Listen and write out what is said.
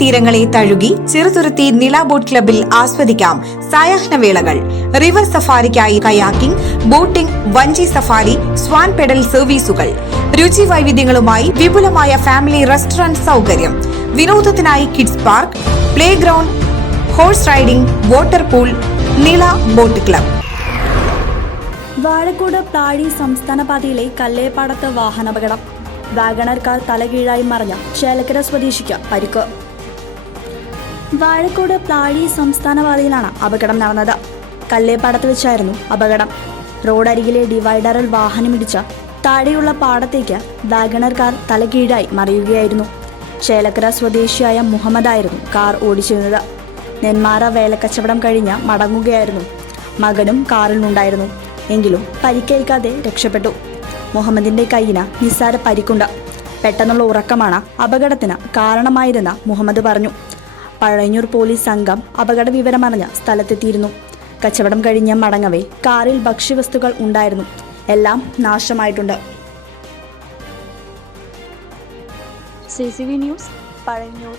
തീരങ്ങളെ തഴുകി ചെറുതുരുത്തി നില ബോട്ട് ക്ലബിൽ ആസ്വദിക്കാം സായാഹ്നവേളകൾ. റിവർ സഫാരിക്കായി കയാക്കിംഗ് ബോട്ടിംഗ് വഞ്ചി സഫാരി സ്വാൻ പെഡൽ സർവീസുകൾ. രുചി വൈവിധ്യങ്ങളുമായി വിപുലമായ ഫാമിലി റെസ്റ്റോറന്റ് സൗകര്യം. വിനോദത്തിനായി kids park play ground horse riding water pool Nila boat club. Vazhakode Plazhi സംസ്ഥാന പാതയിലെ കല്ലേപ്പാടത്ത് വാഹനാപകടം. വാഗണർ കാർ തലകീഴായി മറിഞ്ഞ ചേലക്കര സ്വദേശിക്ക് പരിക്ക്. വാഴക്കോട് പ്ലാഴി സംസ്ഥാന പാതയിലാണ് അപകടം നടന്നത്. കല്ലേപ്പാടത്ത് വെച്ചായിരുന്നു അപകടം. റോഡരികിലെ ഡിവൈഡറിൽ വാഹനമിടിച്ച താഴെയുള്ള പാടത്തേക്ക് വാഗണർ കാർ തലകീഴായി മറിയുകയായിരുന്നു. ചേലക്കര സ്വദേശിയായ മുഹമ്മദായിരുന്നു കാർ ഓടിച്ചിരുന്നത്. നെന്മാറ വേലക്കച്ചവടം കഴിഞ്ഞ് മടങ്ങുകയായിരുന്നു. മകനും കാറിലുണ്ടായിരുന്നു. എങ്കിലും പരിക്കേൽക്കാതെ രക്ഷപ്പെട്ടു. മുഹമ്മദിന്റെ കൈയിന് നിസ്സാര പരിക്കുണ്ട്. പെട്ടെന്നുള്ള ഉറക്കമാണ് അപകടത്തിന് കാരണമായതെന്ന് മുഹമ്മദ് പറഞ്ഞു. പഴയന്നൂർ പോലീസ് സംഘം അപകട വിവരമറിഞ്ഞ് സ്ഥലത്തെത്തിയിരുന്നു. കച്ചവടം കഴിഞ്ഞ മടങ്ങവേ കാറിൽ ഭക്ഷ്യവസ്തുക്കൾ ഉണ്ടായിരുന്നു. എല്ലാം നാശമായിട്ടുണ്ട്. C C V news Pazhayannur